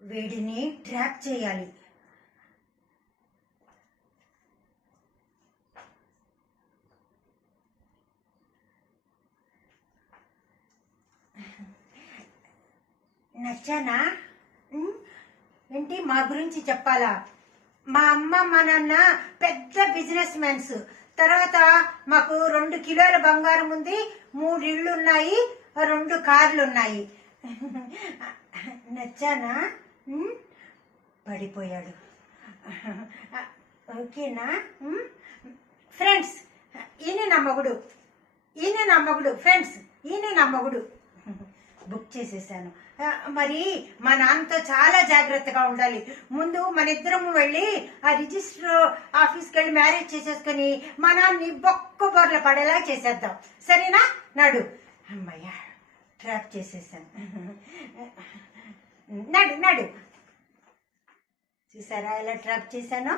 వీడిని ట్రాప్ చేయాలి. నచ్చానా? ఏంటి మా గురించి చెప్పాలా? మా అమ్మ మా నాన్న పెద్ద బిజినెస్ మ్యాన్స్. తర్వాత మాకు 2 కిలోల బంగారం ఉంది, 3 ఇళ్ళు ఉన్నాయి, 2 కార్లు ఉన్నాయి. నచ్చానా? పడిపోయాడు. ఓకేనా ఫ్రెండ్స్? ఈయన నా మొగుడు ఫ్రెండ్స్, ఈయన నా మొగుడు. బుక్ చేసేసాను. మరి మా నాన్నతో చాలా జాగ్రత్తగా ఉండాలి. ముందు మన ఇద్దరము వెళ్ళి ఆ రిజిస్టర్ ఆఫీస్కి వెళ్ళి మ్యారేజ్ చేసేసుకుని మా నాన్నని బొక్క బొర్ల పడేలా చేసేద్దాం. సరేనా? నడు. అమ్మయ్యా, ట్రాప్ చేసేసాను. నడు. చూసారా ఎలా ట్రాప్ చేశాను?